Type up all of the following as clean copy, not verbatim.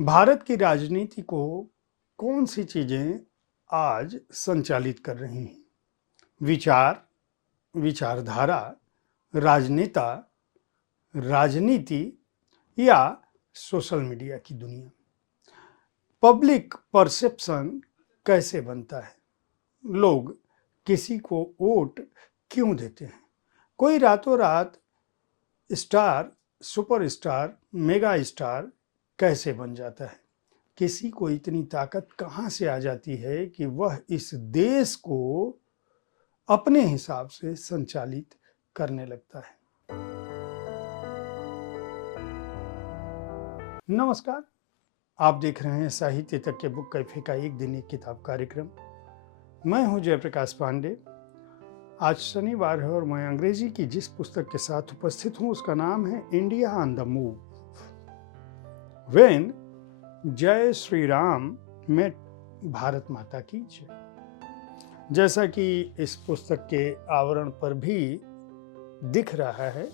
भारत की राजनीति को कौन सी चीजें आज संचालित कर रही हैं? विचार, विचारधारा, राजनेता, राजनीति या सोशल मीडिया की दुनिया? पब्लिक परसेप्शन कैसे बनता है? लोग किसी को वोट क्यों देते हैं? कोई रातों रात स्टार, सुपरस्टार, मेगा स्टार कैसे बन जाता है? किसी को इतनी ताकत कहाँ से आ जाती है कि वह इस देश को अपने हिसाब से संचालित करने लगता है? नमस्कार, आप देख रहे हैं साहित्य तक के बुक कैफे का एक दिन एक किताब कार्यक्रम। मैं हूं जयप्रकाश पांडे। आज शनिवार है और मैं अंग्रेजी की जिस पुस्तक के साथ उपस्थित हूं उसका नाम है India on the move, when जय श्री राम में भारत माता की जय। जैसा कि इस पुस्तक के आवरण पर भी दिख रहा है,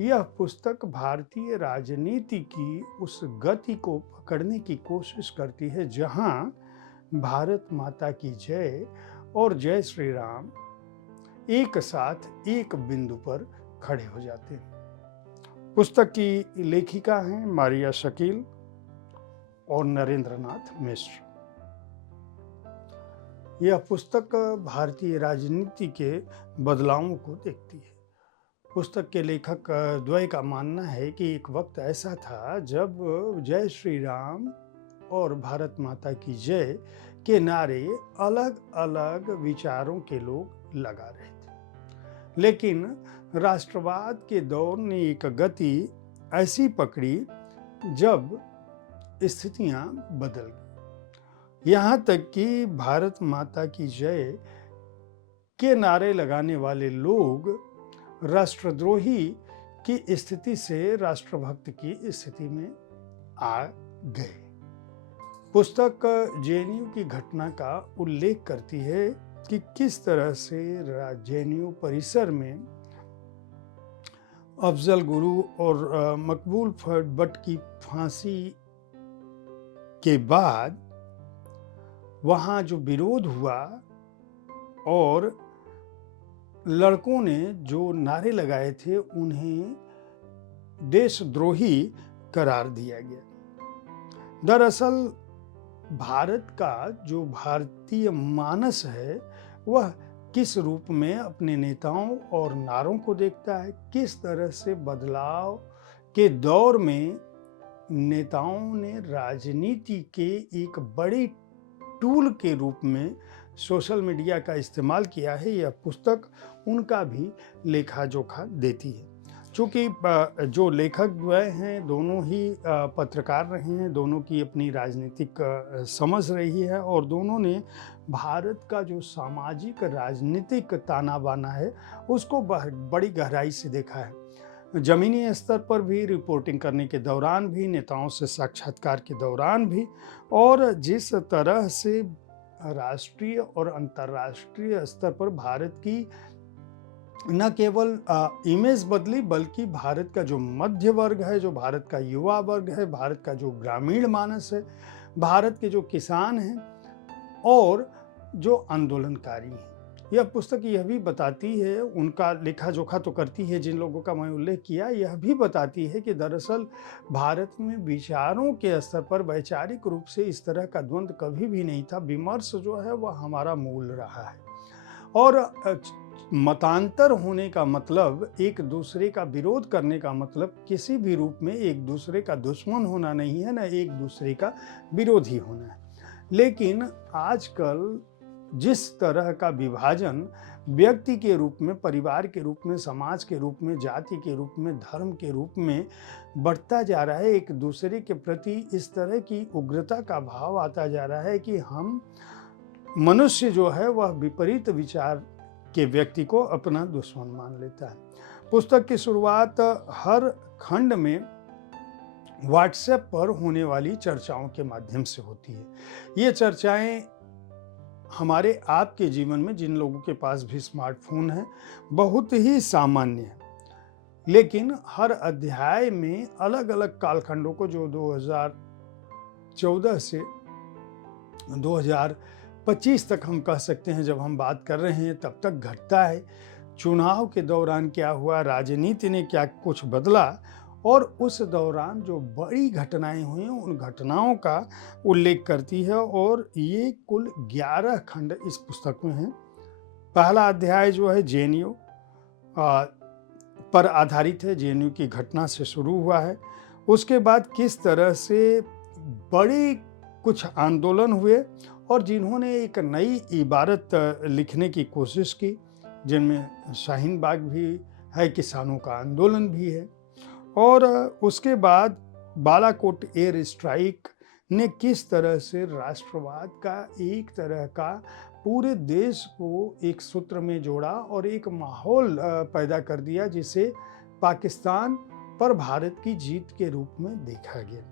यह पुस्तक भारतीय राजनीति की उस गति को पकड़ने की कोशिश करती है जहां भारत माता की जय और जय श्री राम एक साथ एक बिंदु पर खड़े हो जाते हैं। पुस्तक की लेखिका हैं मारिया शकील और नरेंद्रनाथ मिश्र। यह पुस्तक भारतीय राजनीति के बदलावों को देखती है। पुस्तक के लेखक द्वय का मानना है कि एक वक्त ऐसा था जब जय श्री राम और भारत माता की जय के नारे अलग अलग विचारों के लोग लगा रहे थे, लेकिन राष्ट्रवाद के दौर ने एक गति ऐसी पकड़ी जब स्थितियां बदल गई। यहाँ तक कि भारत माता की जय के नारे लगाने वाले लोग राष्ट्रद्रोही की स्थिति से राष्ट्रभक्त की स्थिति में आ गए। पुस्तक जेएनयू की घटना का उल्लेख करती है कि किस तरह से जेएनयू परिसर में अफजल गुरु और मकबूल भट्ट की फांसी के बाद वहाँ जो विरोध हुआ और लड़कों ने जो नारे लगाए थे उन्हें देशद्रोही करार दिया गया। दरअसल भारत का जो भारतीय मानस है वह किस रूप में अपने नेताओं और नारों को देखता है, किस तरह से बदलाव के दौर में नेताओं ने राजनीति के एक बड़े टूल के रूप में सोशल मीडिया का इस्तेमाल किया है, यह पुस्तक उनका भी लेखा जोखा देती है। चूँकि जो लेखक द्वय हैं दोनों ही पत्रकार रहे हैं, दोनों की अपनी राजनीतिक समझ रही है और दोनों ने भारत का जो सामाजिक राजनीतिक ताना बाना है उसको बड़ी गहराई से देखा है। जमीनी स्तर पर भी, रिपोर्टिंग करने के दौरान भी, नेताओं से साक्षात्कार के दौरान भी, और जिस तरह से राष्ट्रीय और अंतर्राष्ट्रीय स्तर पर भारत की न केवल इमेज बदली बल्कि भारत का जो मध्य वर्ग है, जो भारत का युवा वर्ग है, भारत का जो ग्रामीण मानस है, भारत के जो किसान हैं और जो आंदोलनकारी हैं। यह पुस्तक यह भी बताती है, उनका लेखा जोखा तो करती है जिन लोगों का मैं उल्लेख किया, यह भी बताती है कि दरअसल भारत में विचारों के स्तर पर वैचारिक रूप से इस तरह का द्वंद्व कभी भी नहीं था। विमर्श जो है वह हमारा मूल रहा है और मतांतर होने का मतलब, एक दूसरे का विरोध करने का मतलब किसी भी रूप में एक दूसरे का दुश्मन होना नहीं है, ना एक दूसरे का विरोधी होना है। लेकिन आजकल जिस तरह का विभाजन व्यक्ति के रूप में, परिवार के रूप में, समाज के रूप में, जाति के रूप में, धर्म के रूप में बढ़ता जा रहा है, एक दूसरे के प्रति इस तरह की उग्रता का भाव आता जा रहा है कि हम मनुष्य जो है वह विपरीत विचार के व्यक्ति को अपना दुश्मन मान लेता है। पुस्तक की शुरुआत हर खंड में व्हाट्सएप पर होने वाली चर्चाओं के माध्यम से होती है। ये चर्चाएं हमारे आपके जीवन में, जिन लोगों के पास भी स्मार्टफोन है, बहुत ही सामान्य है। लेकिन हर अध्याय में अलग अलग कालखंडों को, जो 2014 से 2025 तक हम कह सकते हैं जब हम बात कर रहे हैं, तब तक घटता है। चुनाव के दौरान क्या हुआ, राजनीति ने क्या कुछ बदला, और उस दौरान जो बड़ी घटनाएं हुई उन घटनाओं का उल्लेख करती है। और ये कुल 11 खंड इस पुस्तक में हैं। पहला अध्याय जो है जेएनयू पर आधारित है, जेएनयू की घटना से शुरू हुआ है। उसके बाद किस तरह से बड़े कुछ आंदोलन हुए और जिन्होंने एक नई इबारत लिखने की कोशिश की, जिनमें शाहीन बाग भी है, किसानों का आंदोलन भी है। और उसके बाद बालाकोट एयर स्ट्राइक ने किस तरह से राष्ट्रवाद का एक तरह का पूरे देश को एक सूत्र में जोड़ा और एक माहौल पैदा कर दिया, जिसे पाकिस्तान पर भारत की जीत के रूप में देखा गया।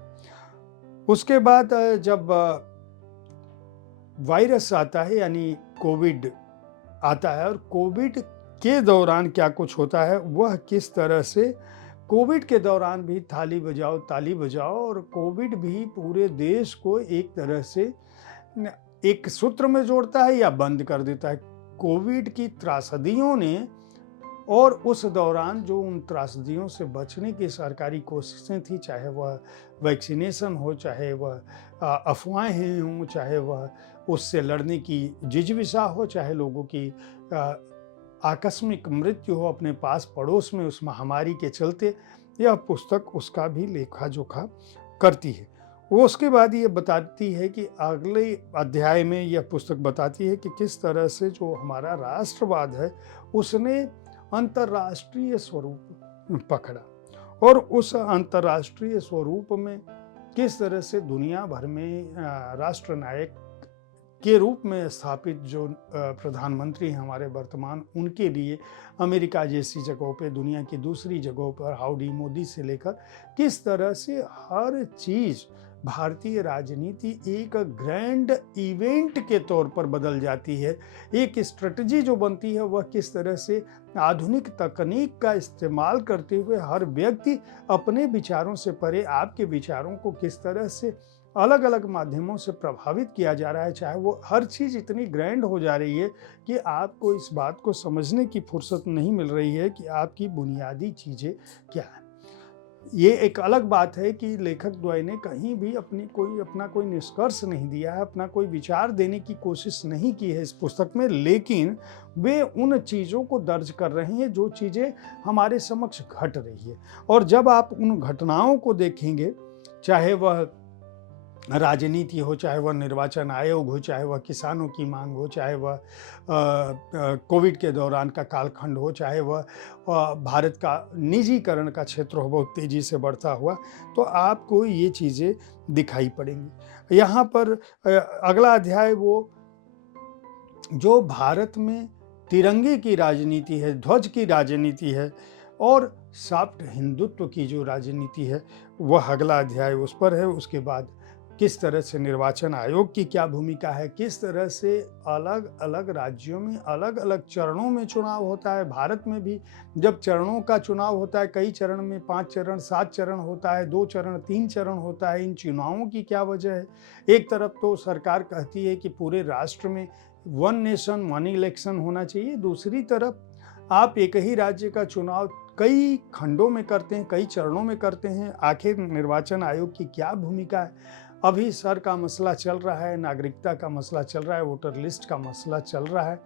उसके बाद जब वायरस आता है, यानी कोविड आता है, और कोविड के दौरान क्या कुछ होता है, वह किस तरह से कोविड के दौरान भी थाली बजाओ ताली बजाओ, और कोविड भी पूरे देश को एक तरह से एक सूत्र में जोड़ता है या बंद कर देता है। कोविड की त्रासदियों ने, और उस दौरान जो उन त्रासदियों से बचने की सरकारी कोशिशें थी, चाहे वह वैक्सीनेशन हो, चाहे वह अफवाहें हों, चाहे वह उससे लड़ने की जिजविसा हो, चाहे लोगों की आकस्मिक मृत्यु हो अपने पास पड़ोस में उस महामारी के चलते, यह पुस्तक उसका भी लेखा जोखा करती है। वो उसके बाद ये बताती है कि अगले अध्याय में यह पुस्तक बताती है कि किस तरह से जो हमारा राष्ट्रवाद है उसने अंतर्राष्ट्रीय स्वरूप पकड़ा, और उस अंतर्राष्ट्रीय स्वरूप में किस तरह से दुनिया भर में राष्ट्रनायक के रूप में स्थापित जो प्रधानमंत्री हैं हमारे वर्तमान, उनके लिए अमेरिका जैसी जगहों पे, दुनिया की दूसरी जगहों पर हाउडी मोदी से लेकर किस तरह से हर चीज़ भारतीय राजनीति एक ग्रैंड इवेंट के तौर पर बदल जाती है। एक स्ट्रेटजी जो बनती है वह किस तरह से आधुनिक तकनीक का इस्तेमाल करते हुए हर व्यक्ति अपने विचारों से परे आपके विचारों को किस तरह से अलग अलग माध्यमों से प्रभावित किया जा रहा है। चाहे वो हर चीज़ इतनी ग्रैंड हो जा रही है कि आपको इस बात को समझने की फुर्सत नहीं मिल रही है कि आपकी बुनियादी चीज़ें क्या हैं। ये एक अलग बात है कि लेखक द्वय ने कहीं भी अपना कोई निष्कर्ष नहीं दिया है, अपना कोई विचार देने की कोशिश नहीं की है इस पुस्तक में, लेकिन वे उन चीज़ों को दर्ज कर रहे हैं जो चीज़ें हमारे समक्ष घट रही है। और जब आप उन घटनाओं को देखेंगे, चाहे वह राजनीति हो, चाहे वह निर्वाचन आयोग हो, चाहे वह किसानों की मांग हो, चाहे वह कोविड के दौरान का कालखंड हो, चाहे वह भारत का निजीकरण का क्षेत्र हो बहुत तेज़ी से बढ़ता हुआ, तो आपको ये चीज़ें दिखाई पड़ेंगी। यहाँ पर अगला अध्याय वो जो भारत में तिरंगे की राजनीति है, ध्वज की राजनीति है और सॉफ्ट हिंदुत्व की जो राजनीति है, वह अगला अध्याय उस पर है। उसके बाद किस तरह से निर्वाचन आयोग की क्या भूमिका है, किस तरह से अलग अलग राज्यों में अलग अलग चरणों में चुनाव होता है। भारत में भी जब चरणों का चुनाव होता है, कई चरण में 5 चरण 7 चरण होता है, 2 चरण 3 चरण होता है। इन चुनावों की क्या वजह है? एक तरफ तो सरकार कहती है कि पूरे राष्ट्र में 1 नेशन 1 इलेक्शन होना चाहिए, दूसरी तरफ आप एक ही राज्य का चुनाव कई खंडों में करते हैं, कई चरणों में करते हैं। आखिर निर्वाचन आयोग की क्या भूमिका है? अभी सर का मसला चल रहा है, नागरिकता का मसला चल रहा है, वोटर लिस्ट का मसला चल रहा है,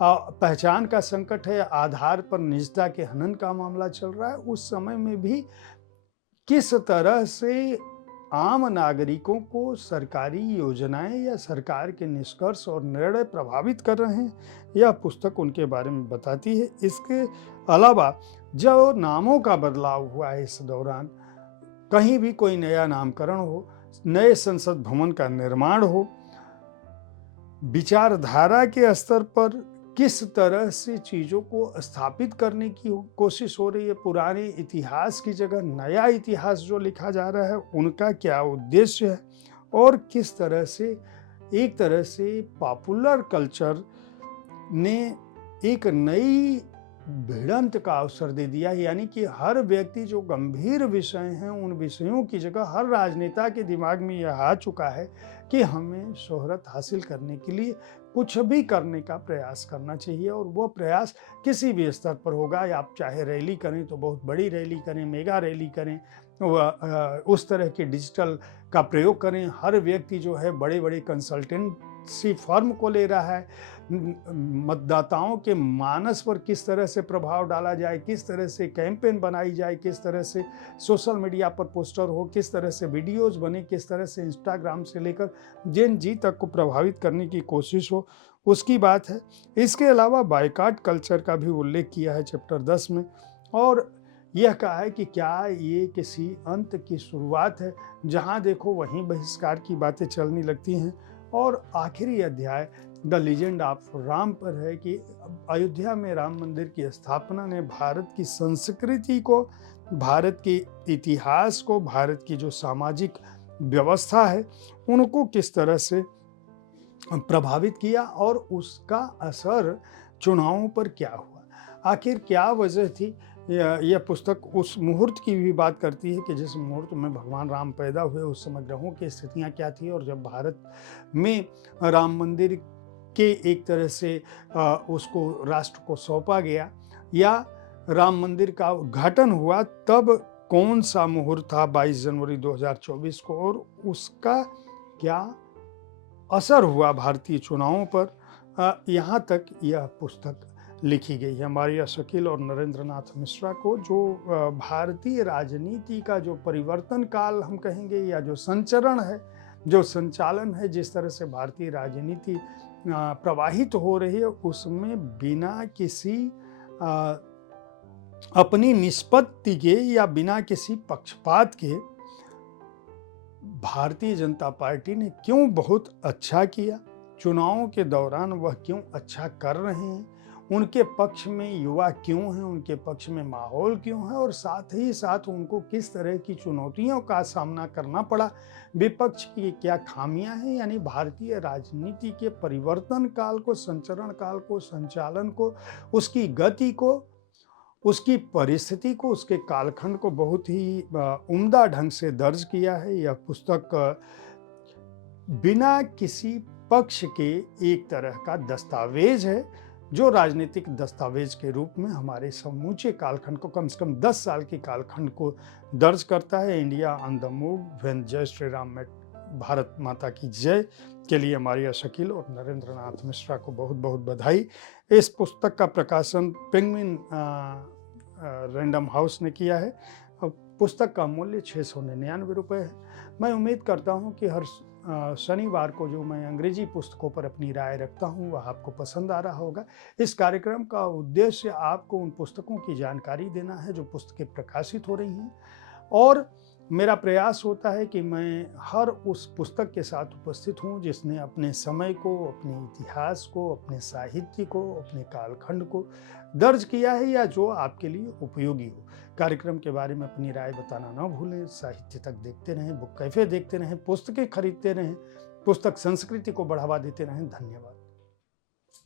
पहचान का संकट है, आधार पर निजता के हनन का मामला चल रहा है। उस समय में भी किस तरह से आम नागरिकों को सरकारी योजनाएं या सरकार के निष्कर्ष और निर्णय प्रभावित कर रहे हैं, यह पुस्तक उनके बारे में बताती है। इसके अलावा जो नामों का बदलाव हुआ है इस दौरान, कहीं भी कोई नया नामकरण हो, नए संसद भवन का निर्माण हो, विचारधारा के स्तर पर किस तरह से चीज़ों को स्थापित करने की कोशिश हो रही है, पुराने इतिहास की जगह नया इतिहास जो लिखा जा रहा है उनका क्या उद्देश्य है, और किस तरह से एक तरह से पॉपुलर कल्चर ने एक नई भिड़ंत का अवसर दे दिया है। यानी कि हर व्यक्ति जो गंभीर विषय हैं उन विषयों की जगह हर राजनेता के दिमाग में यह आ चुका है कि हमें शोहरत हासिल करने के लिए कुछ भी करने का प्रयास करना चाहिए, और वो प्रयास किसी भी स्तर पर होगा। या आप चाहे रैली करें तो बहुत बड़ी रैली करें, मेगा रैली करें, उस तरह के डिजिटल का प्रयोग करें। हर व्यक्ति जो है बड़े बड़े कंसल्टेंसी फर्म को ले रहा है। मतदाताओं के मानस पर किस तरह से प्रभाव डाला जाए, किस तरह से कैंपेन बनाई जाए, किस तरह से सोशल मीडिया पर पोस्टर हो, किस तरह से वीडियोस बने, किस तरह से इंस्टाग्राम से लेकर जेन जी तक को प्रभावित करने की कोशिश हो, उसकी बात है। इसके अलावा बायकॉट कल्चर का भी उल्लेख किया है चैप्टर 10 में, और यह कहा है कि क्या ये किसी अंत की शुरुआत है। जहाँ देखो वहीं बहिष्कार की बातें चलने लगती हैं। और आखिरी अध्याय द लीजेंड ऑफ राम पर है कि अयोध्या में राम मंदिर की स्थापना ने भारत की संस्कृति को, भारत के इतिहास को, भारत की जो सामाजिक व्यवस्था है उनको किस तरह से प्रभावित किया, और उसका असर चुनावों पर क्या हुआ, आखिर क्या वजह थी। यह पुस्तक उस मुहूर्त की भी बात करती है कि जिस मुहूर्त में भगवान राम पैदा हुए उस समय ग्रहों की स्थितियाँ क्या थी, और जब भारत में राम मंदिर के एक तरह से उसको राष्ट्र को सौंपा गया या राम मंदिर का उद्घाटन हुआ, तब कौन सा मुहूर्त था 22 जनवरी 2024 को, और उसका क्या असर हुआ भारतीय चुनावों पर। यहाँ तक यह पुस्तक लिखी गई है मारिया शकील और नरेंद्र नाथ मिश्रा को, जो भारतीय राजनीति का जो परिवर्तन काल हम कहेंगे, या जो संचरण है, जो संचालन है, जिस तरह से भारतीय राजनीति प्रवाहित हो रही है, उसमें बिना किसी अपनी निष्पत्ति के या बिना किसी पक्षपात के भारतीय जनता पार्टी ने क्यों बहुत अच्छा किया, चुनावों के दौरान वह क्यों अच्छा कर रहे हैं, उनके पक्ष में युवा क्यों हैं, उनके पक्ष में माहौल क्यों है, और साथ ही साथ उनको किस तरह की चुनौतियों का सामना करना पड़ा, विपक्ष की क्या खामियां हैं। यानी भारतीय राजनीति के परिवर्तन काल को, संचरण काल को, संचालन को, उसकी गति को, उसकी परिस्थिति को, उसके कालखंड को बहुत ही उम्दा ढंग से दर्ज किया है। यह पुस्तक बिना किसी पक्ष के एक तरह का दस्तावेज है, जो राजनीतिक दस्तावेज के रूप में हमारे समूचे कालखंड को, कम से कम 10 साल के कालखंड को दर्ज करता है। India on the move when जय श्री राम में भारत माता की जय के लिए मारिया शकील और नरेंद्र नाथ मिश्रा को बहुत बहुत बधाई। इस पुस्तक का प्रकाशन पेंगुइन रैंडम हाउस ने किया है। पुस्तक का मूल्य 699 रुपये है। मैं उम्मीद करता हूं कि हर शनिवार को जो मैं अंग्रेजी पुस्तकों पर अपनी राय रखता हूं वह आपको पसंद आ रहा होगा। इस कार्यक्रम का उद्देश्य आपको उन पुस्तकों की जानकारी देना है जो पुस्तकें प्रकाशित हो रही हैं, और मेरा प्रयास होता है कि मैं हर उस पुस्तक के साथ उपस्थित हूँ जिसने अपने समय को, अपने इतिहास को, अपने साहित्य को, अपने कालखंड को दर्ज किया है, या जो आपके लिए उपयोगी हो। कार्यक्रम के बारे में अपनी राय बताना ना भूलें। साहित्य तक देखते रहें, बुक कैफे देखते रहें, पुस्तकें खरीदते रहें, पुस्तक संस्कृति को बढ़ावा देते रहें। धन्यवाद।